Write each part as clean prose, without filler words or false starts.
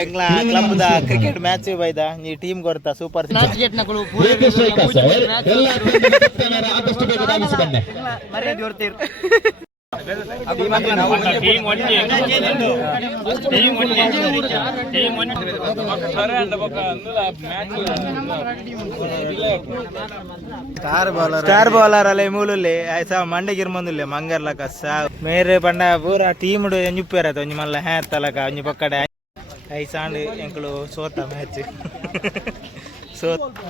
Club the cricket match ಬೈದ ನೀ team ಕೊಡ್ತಾ ಸೂಪರ್ ಸ್ಟಾರ್ ಬೌಲರ್ ಅಲ್ಲ ಮೂಲಲ್ಲಿ ಆಯ್ತಾ ಮಂಡಗಿರ್ಮಂದುಲ್ಲೆ ಮಂಗರ್ಲಕ ಮೇರೆ ಪಂಡ ಪೂರ ಟೀಮ್ ಎಂಜುಪ್ಪೇರತ ಒಂಜಿ ಮಲ್ಲ ಹ್ಯಾತ್ತಲಕ ಒಂಜಿ ಪಕ್ಕಡೆ ಐಸಾಂಡ್ ಎಂಕಲು ಸೋತ ಮ್ಯಾಚ್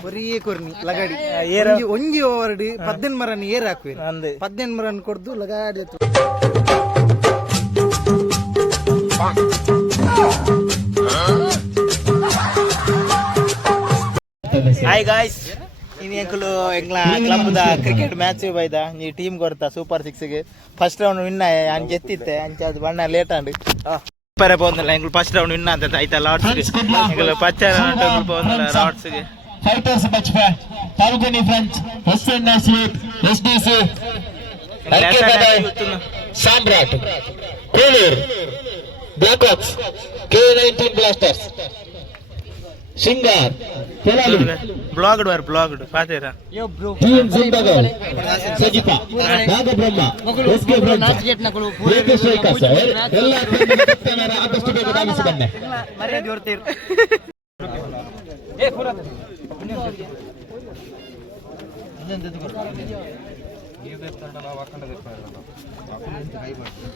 ಬರೀ ಕೊರ್ನಿ ಲಗಾಡಿ ಒಂಜಿ ಓವರ್ 18 ಮರನ್ ಏರ್ ಹಾಕುವೆ 18 ಮರನ್ ಕೊಡ್ದು ಲಗಾಡಿ ಹಾಯ್ ಗಾಯ್ಸ್ ಇನ್ನು ಎಂಕಲು ಕ್ಲಬ್ ದ ಕ್ರಿಕೆಟ್ ಮ್ಯಾಚ್ ಬೈದ ನೀ ಟೀಮ್ ಕೊಡ್ತಾ ಸೂಪರ್ 6 ಗೆ ಫಸ್ಟ್ ರೌಂಡ್ ವಿನ್ ಅಂಚ ಎತ್ತಿತ್ತೆ ಅಂಚ ಅದು ಬಣ್ಣ ಲೇಟ್ ಆಂಡ್ ಪರ ಪೋಂದಿಲ್ಲ ಎಂಕಲು ಫಸ್ಟ್ ರೌಂಡ್ ವಿನ್ ಅಂತ ಆಯ್ತಾ ಲಾರ್ಡ್ಸ್ ಗೆ ಎಂಕಲು ಪಚ್ಚ ರೌಂಡ್ ಪೋಂದಿಲ್ಲ ಲಾರ್ಡ್ಸ್ ಗೆ ಫೈಟರ್ಸ್ ಮ್ಯಾಚ್ ಪಾಲ್ಗೊನಿ ಫ್ರೆಂಡ್ಸ್ ಎಸ್ಎನ್ ನಾಸ್ವಿತ್ SDC Samrat Kolur black box K19 blasters Shingar ಬ್ಲಾಗ್ಡ್ ಪಾತೇರಾ ಟೀಮ್ ಜಿಂದಾಗಢ್ Sajipa Nagabrahma SK branch AK strikers ಎಲ್ಲ ತಂಡದ ಆದಷ್ಟು ಬೇಗ ಧಾವಿಸಿ ಬನ್ನಿ ಮರ್ಯಾದೆ ಹೊರತೀರ್ ಏ ಪೂರ ಇದೆಂತ ಗೊತ್ತಾ ಇದು ತಂಡಲ ವಾಕಂಡದ ವಾಕಂಡ ಕೈ ಬರ್ತದೆ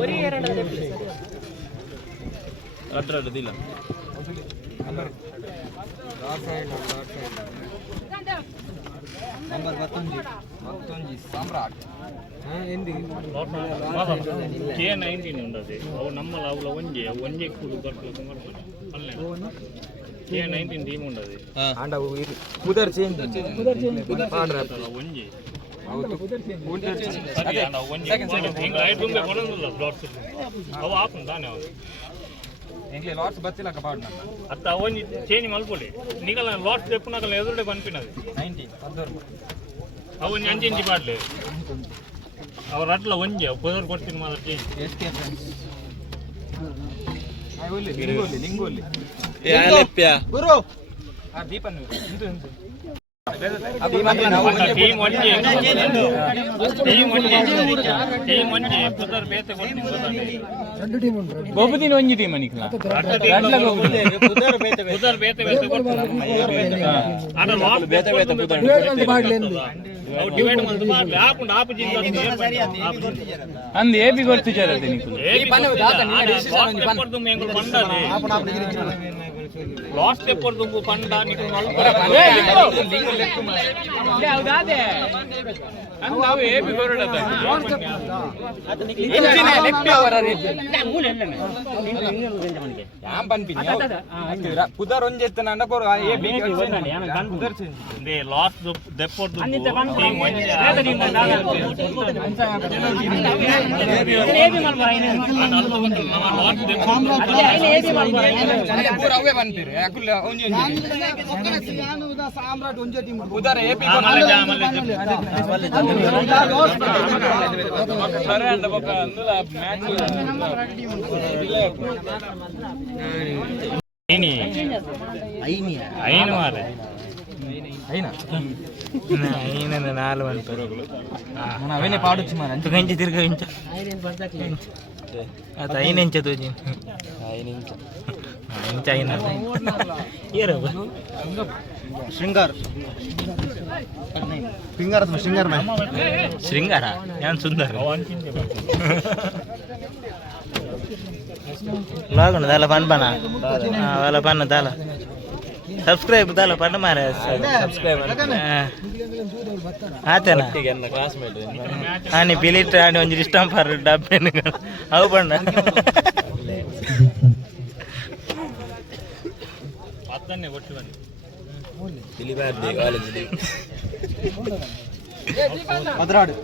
ಬರಿ ಎರಡನೇ ಅಡ್ರದಿಲ್ಲ ನಂಬರ್ ನಂಬರ್ 11 ಸಾಮ್ರಾಟ್ K19 ఉండదు అవు నమ్మల అవుల వంజే కుడు గట్లకు అల్లే K19 టీమ్ ఉండదు అండ కుదర్ చేంజ్ పాండ్ర వంజే కుదర్ చేంజ్ సరి అండ వంజే ఇంగ ఐటుంగే కొనందుల డాట్స్ అవు ఆపం దానే ಎಂಗ್ಲಿ ಲಾಟ್ಸ್ ಬತ್ತಿಲ್ಲ ಕಪಾಡ್ನ ಅತ್ತ ಅವನಿ ಚೇಂಜ್ ಮಲ್ಪೊಲಿ ನಿಗಲ ಲಾಟ್ಸ್ ತೆಪ್ಪುನಕಲ ಎದುರುಡೆ ಬನ್ಪಿನದು 90 14 ಅವನಿ ಅಂಜಿಂಜಿ ಪಾಡ್ಲೆ ಅವರ ಅಟ್ಲ ಒಂಜೆ ಪದರ್ ಕೊಡ್ತೀನಿ ಮಾತ್ರ ಚೇಂಜ್ ಎಸ್ಕೆ ಫ್ರೆಂಡ್ಸ್ ಐ ಒಲ್ಲಿ ಲಿಂಗೋಲಿ ಏ ಅಲೆಪ್ಪ್ಯ ಗುರು ಆ ದೀಪನ್ ಇಂದು ಟೀಮ್ ಒಂಜೆ ಪದರ್ ಬೇತೆ ಕೊಡ್ತೀನಿ రెండు టీం ఉంటారు ಗೋಪದಿನ ಒಂಜಿ ಟೀಮ್ ಅನಿಕಲ ಪದರ್ ಬೇತೆ ಕೊಡ್ತೀನಿ ಆಡ ಲಾಸ್ಟ್ ಬೇತೆ ಡಿವೈಡ್ ಮಾಡ್ಲೆಂದು ಅವು ಡಿವೈಡ್ ಮಾಡ್ದು ಮಾಡ್ಲಿ ಆಪು ಜಿಂದ ಅಂದ್ ಏಬಿ ಗೊತ್ತಿಚಾರದೆ ನಿಕುಲು ಏಬಿ ಬನ್ನ ದಾತ ನೀ ಡಿಸಿಷನ್ ಪರ್ದು ಮೆಂಗಲ್ ಬಂಡನೆ ಲಾಸ್ಟ್ ಪೇಪರ್ ದುಂಬು ಪಂಡ ನಿಕುಲು ಮಲ್ಪರ ಲೇ ಹೌದಾದೆ ಅಂದ್ ನಾವು ಏಬಿ ಬರೋಡದ ಇಂಜಿನ ಲೆಫ್ಟ್ ಅವರ ಮೂಲೆ ಎಲ್ಲನೆ ಯಾಂ ಪನ್ಪಿನಿ ಪುದರ್ ಒಂಜೆತ್ತನ ಅಂಡ ಕೊರ ಏಬಿ ಪುದರ್ ದೇ ಲಾಸ್ಟ್ ದೆಪೋರ್ ದುಂಬು ಟೀಮ್ ಒಂಜೆ ಆದರಿಂದ ನಾಳೆ ಏಬಿ ಮಲ್ಪರ ಐನೆ ಅಲ್ಲ ಗೊತ್ತು ನಮ್ಮ ಲಾಸ್ಟ್ ದೆಪೋರ್ ಐನೆ ಏಬಿ ಮಲ್ಪರ ಐನೆ ಪೂರ ಅವೇ ಬನ್ಪಿರು ಯಾಕುಲ್ಲ ಒಂಜಿ ಸಾಮ್ರಾಟ್ ಒಂಜೆ ಟೀಮ್ ಪುದರ್ ಏಬಿ ಸರಿ ಅಂದ ಬಕ ಅಂದುಲ ಮ್ಯಾಚ್ ಐನು ಮಾರೆ ಐನ ನಾಲು ಅನ್ಪರು ಅವನೇ ಪಾಡುಚ್ಚು ಮಾರ ಅಂತು ಗಂಜಿ ತಿರ್ಗ ಇಂಚ ಅದು 5 ಇಂಚ ತೋಜಿ 5 ಇಂಚ ಇಂಚ ಐನ ಏರವ ಶೃಂಗಾರ್ ಶೃಂಗಾರ ಯಾನ್ ಸುಂದರ లాగుండు దాల పని పన వాళ్ళ పన్ను దాల సబ్స్క్రైబ్ దాల పన్ను మారే సబ్స్క్రైబ్ ఆతేనా అని పిలిట్ అని ಒಂಜಿ ಇಷ್ಟಂ ಫರ್ ಡಬ್ಬೆನ್ ಅವು ಪಣ್ಣ ಪತ್ತನ್ನೆ ಕೊಟ್ಟು ಬನ್ನಿ ತಿಳಿಬಾರ್ದೆ ಕಾಲೇಜ್ ಮದ್ರಾಡು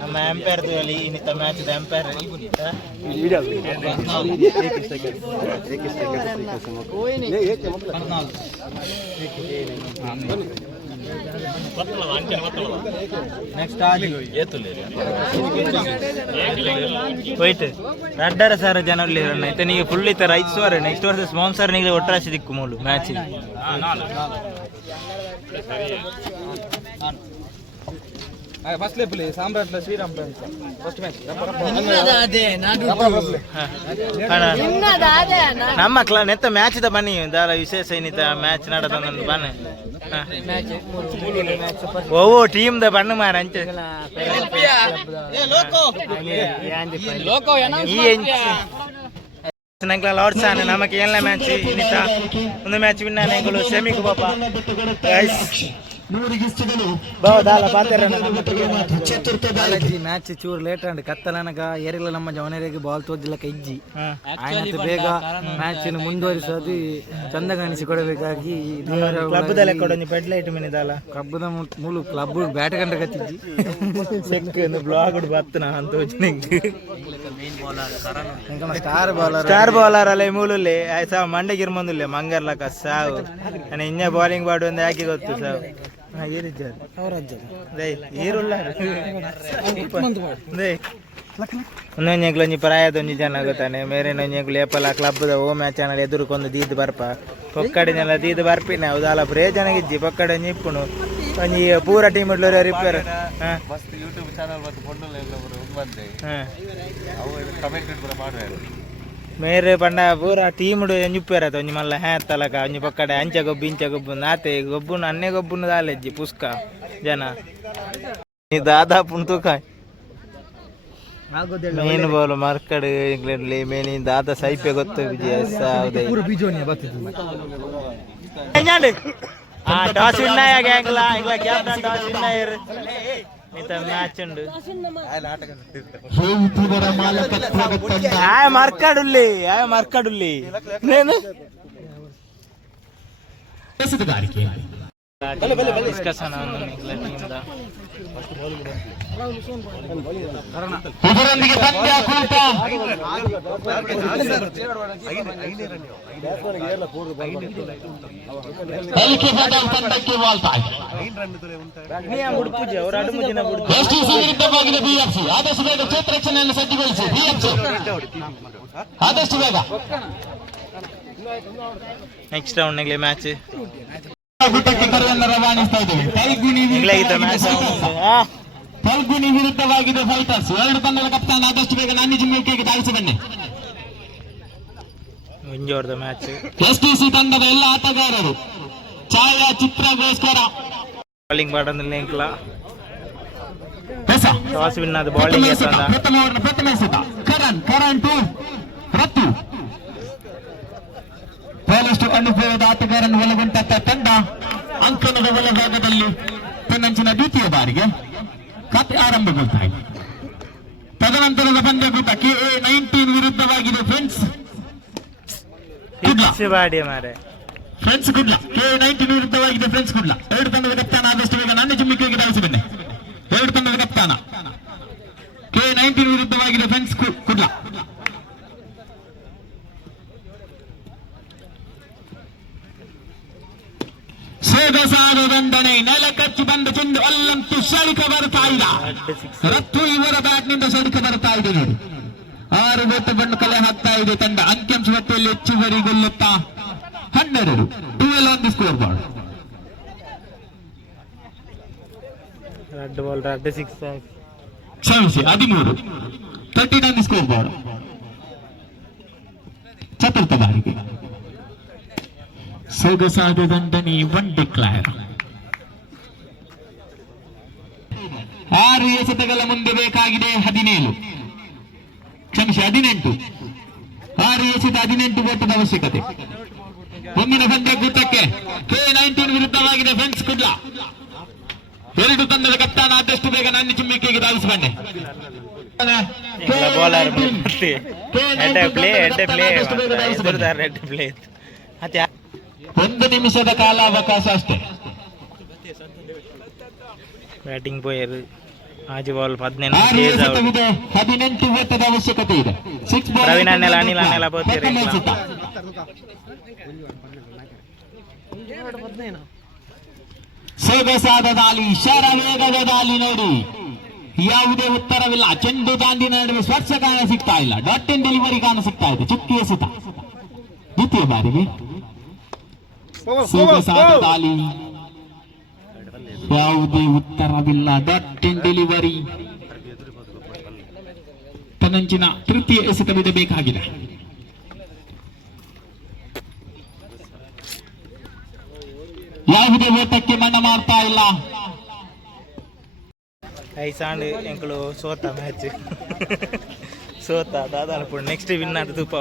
ನಮ್ಮ ಎಂಪೈರ್ ಇನ್ನಿತ ಮ್ಯಾಚ್ ಎಂಪೈರ್ ಹೋಯ್ತು 2,500 ಜನ ಉಳ್ಳಿರಣ್ಣ ಆಯ್ತಾ ನೀಗೆ ಫುಲ್ ಇತ್ತರ 5,000 ನೆಕ್ಸ್ಟ್ ವರ್ಷ ಸ್ಪಾನ್ಸರ್ ನಿಗೆ ಒಟ್ರಾಶಿ ದಿಕ್ಕು ಮೂಲು ಮ್ಯಾಚ್ ಫಸ್ಟ್ ಲೇಪಲ್ ಸಾಮ್ರಾಜ್ಲ ಶ್ರೀರಾಮ್ ಫಸ್ಟ್ ಮ್ಯಾಚ್ ನಮ್ಮ ನೆತ್ತ ಮ್ಯಾಚ್ ದ ಬನ್ನಿ ದಾಲ ವಿಶೇಷ ಏನಿತ್ತ ಮ್ಯಾಚ್ ನಡದೊಂದು ಬನ್ನಿ ಓ ಟೀಮ್ ದ ಬಣ್ಣ ಮಾರ ಅಂಚೆ ಲಾರ್ಡ್ಸ್ ಆನೆ ನಮಗೆ ಎಲ್ಲ ಮ್ಯಾಚ್ ಇನ್ನಿತ ಒಂದು ಮ್ಯಾಚ್ ವಿನ್ ಆನೆಗಳು ಸೆಮಿಗೆ ಪಾಪ ಮ್ಯಾಚ್ ಚೂರು ಲೇಟ್ ಅಂಡ್ ಕತ್ತಲನಗ ಏರಿಲ್ಲ ನಮ್ಮ ಜವನರಿಗೆ ಬಾಲ್ ತೋದಿಲ್ಲಕ ಇಜ್ಜಿ ಆಯ್ತು ಬೇಗ ಮ್ಯಾಚ್ ಮುಂದುವರಿಸೋದು ಚಂದ ಕಾಣಿಸಿಕೊಡಬೇಕಾಗಿ ಕ್ಲಬ್ದಲ್ಲೇ ಕೊಡೊಂದು ಪೆಡ್ ಲೈಟ್ ಮಿನಿದಲ್ಲ ಕ್ಲಬ್ದ ಮೂಲು ಕ್ಲಬ್ ಬ್ಯಾಟ್ ಗಂಟೆ ಕತ್ತಿಜ್ಜಿ ಚೆಕ್ ಬ್ಲಾಗ್ ಬತ್ತನ ಅಂತ ಸ್ಟಾರ್ ಬೌಲರ್ ಅಲ್ಲ ಮೂಲಲ್ಲಿ ಆಯ್ತಾ ಮಂಡೆಗಿರ್ ಮಂದುಲ್ಲೆ ಮಂಗರ್ಲಕ ಸಾವು ಇನ್ನೇ ಬೌಲಿಂಗ್ ಬಾಡು ಒಂದು ಯಾಕೆ ಗೊತ್ತು ಸಾವು ಒಂದೊಂಜಿ ಪ್ರಾಯದೊಂದು ಜನ ಆಗುತ್ತಾನೆ ಮೇರೆ ನೊಂಜೆಗ್ಲು ಏಪಲ ಕ್ಲಬ್ದ ಓ ಮ್ಯಾಚ್ ಅನ್ನ ಎದುರುಕೊಂದು ದೀದ್ ಬರ್ಪ ಪೊಕ್ಕಡಿನೆಲ್ಲ ದೀದ್ ಬರ್ಪಿನ ಹೌದಲ್ಲ ಬರೇ ಜನಗಿಜ್ಜಿ ಪಕ್ಕಡೆ ನಿಪ್ಪುನು ಒಂಜಿ ಪೂರ ಟೀಮ್ ಇಡ್ಲೋರ ರಿಪೇರ್ ಯೂಟ್ಯೂಬ್ ಚಾನಲ್ ಮತ್ತು ಬಂದೆ ಮೇರೆ ಪಂಡ ಪೂರ ಟೀಮ್ ಎಂಜುಪ್ಪೇರತ ಒಂಜಿ ಮಲ್ಲ ತಲಕ ಒಂಜಿ ಪಕ್ಕಡೆ ಅಂಚೆ ಗೊಬ್ಬು ಇಂಚೆ ಗೊಬ್ಬು ನಾತೆ ಗೊಬ್ಬುನು ಅನ್ನೆ ಗೊಬ್ಬುನು ದಾಲೆಜ್ಜಿ ಪುಸ್ಕ ಜನ ದಾದಾಪುನ್ ತೂಕ ಮೇನ್ ಬಾಲ್ ಮರ್ಕಡ್ ಇಂಗ್ಲೆಂಡ್ಲಿ ಮೇನ್ ದಾದ ಸೈಪೆ ಗೊತ್ತು ವಿಜಯ ಟಾಸ್ ವಿನ್ ಆಗ್ಯಾಂಗ್ಲ ಇಂಗ್ಲ ಕ್ಯಾಪ್ಟನ್ ಟಾಸ್ ವಿನ್ ಆಯರ್ ಮ್ಯಾಚ್ ಉಂಡು ಮರ್ಕಡುಲ್ಲಿ నేను ಡಿಸ್ಕಷನ್ ಇದರೊಂದಿಗೆ ಪಂದ್ಯಾಕೂಟ ವಿರುದ್ಧವಾಗಿದೆ ಬಿಎಫ್ಸಿ ಆದಷ್ಟು ಬೇಗ ಕ್ಷೇತ್ರ ರಕ್ಷಣೆಯನ್ನು ಸಜ್ಜುಗೊಳಿಸಿ ಬಿಎಫ್ಸಿ ಆದಷ್ಟು ಬೇಗ ನೆಕ್ಸ್ಟ್ ರೌಂಡ್ ನಲ್ಲಿ ಮ್ಯಾಚ್ ಕರೆಯನ್ನು ರವಾನಿಸ್ತಾ ಇದ್ದೇವೆ ಫಲ್ಗುಣಿ ವಿರುದ್ಧವಾಗಿದೆ ಫೈಟರ್ಸ್ ಎರಡು ತಂಡದ ಕಪ್ತಾನ ಆದಷ್ಟು ಬೇಗ ನಾನಿ ಜಿಮ್ಮಿಕೆಗೆ ಧಾವಿಸಿ ಬನ್ನಿ ಮ್ಯಾಚ್ ಎಸ್ಟಿಸಿ ತಂಡದ ಎಲ್ಲ ಆಟಗಾರರು ಛಾಯಾಚಿತ್ರಗೋಸ್ಕರ ಬೌಲಿಂಗ್ ಮಾಡೋದಿಲ್ಲ ಇಂಕ್ಲ ಟಾಸ್ ವಿನ್ ಆದ ಬೌಲಿಂಗ್ ಪ್ರಥಮ ಎಸೆತ ಕರಣ್ ಟು ರತ್ತು ಬಹಳಷ್ಟು ಅನುಭವದ ಆಟಗಾರನ್ನು ಒಳಗೊಂಡ ತಂಡ ಅಂಕಣದ ಒಳಭಾಗದಲ್ಲಿ ತನ್ನಂಚಿನ ದ್ವಿತೀಯ ಬಾರಿಗೆ ಕತೆ ಆರಂಭಗೊಳ್ತಾ ಇದೆ. ತದನಂತರದ ಪಂದ್ಯಕೂಟ KA19 ವಿರುದ್ಧವಾಗಿದೆ ಫ್ರೆಂಡ್ಸ್ ಕುಡ್ಲ KA19 ವಿರುದ್ಧವಾಗಿದೆ ಫ್ರೆಂಡ್ಸ್ ಕುಡ್ಲ. ಎರಡು ತಂಡದ ಕಪ್ತಾನ ಆದಷ್ಟು ಬೇಗ ನಾಣ್ಯ ಚಿಮ್ಮಿಕೆಗೆ ಧಾವಿಸಿ ಬನ್ನಿ. ಎರಡು ತಂಡದ ಕಪ್ತಾನ KA19 ವಿರುದ್ಧವಾಗಿದೆ ಫ್ರೆಂಡ್ಸ್ ಕುಡ್ಲ. ಸೋಗಸಾದ ದಂಡನೆ ನೆಲ ಕಚ್ಚಿ ಬಂದ ಚೆಂಡು ಅಲ್ಲಂತೂ ಸಡಿಕ ಬರ್ತಾ ಇಲ್ಲ. ರತ್ತು ಇವರ ಬ್ಯಾಟ್ ನಿಂದ ಸಡಿಕ ಬರ್ತಾ ಇದೆ ನೋಡಿ. 6 ಓಟವನ್ನು ಕಲೆ ಹಾಕ್ತಾ ಇದೆ ತಂಡ. ಅಂಕಿಅಂಶ ಪಟ್ಟಿಯಲ್ಲಿ ಹೆಚ್ಚುವರಿ ಗೆಲ್ಲುತ್ತಾ 12 12 ಆನ್ ದಿ ಸ್ಕೋರ್ ಬೋರ್ಡ್. ಕ್ಷಮಿಸಿ 13 13 ಆನ್ ದಿ ಸ್ಕೋರ್ ಬೋರ್ಡ್. ಚತುರ್ಥ ಬಾರಿಗೆ ಸೊಗಸಾದ ದಂಡನೆ 1 ಡಿಕ್ಲೇರ್. 6 ಎಸೆತಗಳ ಮುಂದೆ ಬೇಕಾಗಿದೆ 17 ಕ್ಷಮಿಸಿ 18. 6 ಎಸೆತ 18 ಓಟದ ಅವಶ್ಯಕತೆ. ಮುಂದಿನ ಪಂದ್ಯಕೂಟಕ್ಕೆ KA19 ವಿರುದ್ಧವಾಗಿದೆ ಫ್ರೆಂಡ್ಸ್ ಕುಡ್ಲ. ಎರಡು ತಂಡದ ಕಪ್ತಾನ ಆದಷ್ಟು ಬೇಗ ನಾಣ್ಯ ಚಿಮ್ಮಿಕೆಗೆ ಧಾವಿಸಿ ಬನ್ನಿ. ಒಂದು ನಿಮಿಷದ ಕಾಲಾವಕಾಶ ಅಷ್ಟೇ. ಬ್ಯಾಟಿಂಗ್ ಬಾಯರ್ ಆಜು ಬಾಲ್ 18 ಓಟದ ಅವಶ್ಯಕತೆ ಇದೆ. ಪ್ರವೀಣ್ ಅನ್ನೆಲ್ಲ ಅನಿಲ್ ಅನ್ನೆಲ್ಲ ಬೋತಿರಿ ಸೊಗಸಾದ ದಾಳಿ, ಶರವೇಗದ ದಾಳಿ ನೋಡಿ, ಯಾವುದೇ ಉತ್ತರವಿಲ್ಲ. ಚೆಂಡು ದಾಂಡಿನ ನಡುವೆ ಸ್ಪರ್ಶ ಕಾಣ ಸಿಗ್ತಾ ಇಲ್ಲ. ಡಾಟ್ ಇನ್ ಡೆಲಿವರಿ ಕಾಣ ಸಿಗ್ತಾ ಇದೆ. ಚುಕ್ಕಿ ಎಸೆತ ದ್ವಿತೀಯ ಬಾರಿಗೆ. ಸೊಗಸಾದ ದಾಳಿ, ಯಾವುದೇ ಉತ್ತರವಿಲ್ಲ. Dot in delivery. ತನ್ನಂಚಿನ ತೃತೀಯ ಎಸೆತವಿಡಬೇಕಾಗಿದೆ. ಯಾವುದೇ ಓಟಕ್ಕೆ ಮಣ್ಣ ಮಾಡ್ತಾ ಇಲ್ಲ. ಐಸಾಂಡ್ ಎಂಕಲು ಸೋತ ಮ್ಯಾಚ್ ಸೋತ ದಾದಾಪುರ ನೆಕ್ಸ್ಟ್ ವಿನ್ ಆದ ತೂಪ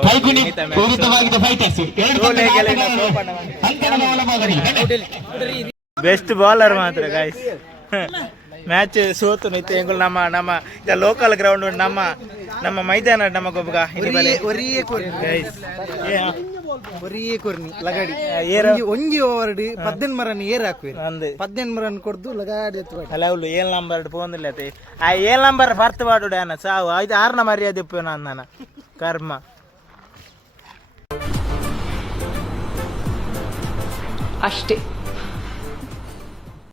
ಬೆಸ್ಟ್ ಬೌಲರ್ ಮಾತ್ರ ಗಾಯ್ಸ್. ಮ್ಯಾಚ್ ಸೋತು ನಿಂತು ಎಂಕುಲು ನಮ್ಮ ನಮ್ಮ ಲೋಕಲ್ ಗ್ರೌಂಡ್ ನಮ್ಮ ಮೈದಾನ ನಮ್ಮ ಗೊಬ್ಬಗ ಒರಿಯೇ ಕೊರ್ನಿ ಲಗಾಡಿ ಒಂಜಿ ಓವರ್ಡ್ 18 ಮರನ್ ಏರ್ ಹಾಕುವೆ 18 ಮರನ್ ಕೊಡ್ದು ಲಗಾಡಿ ಅಲ್ಲ ಅವಳು 7 ನಂಬರ್ ಪೋಂದಿಲ್ಲ ಆ 7 ನಂಬರ್ ಬರ್ತ್ ಬಾಡು ಅನ್ನ ಸಾವು 6ನ ಮರ್ಯಾದೆ ಉಪ್ಪು ನನ್ನ ಕರ್ಮ ಅಷ್ಟೇ.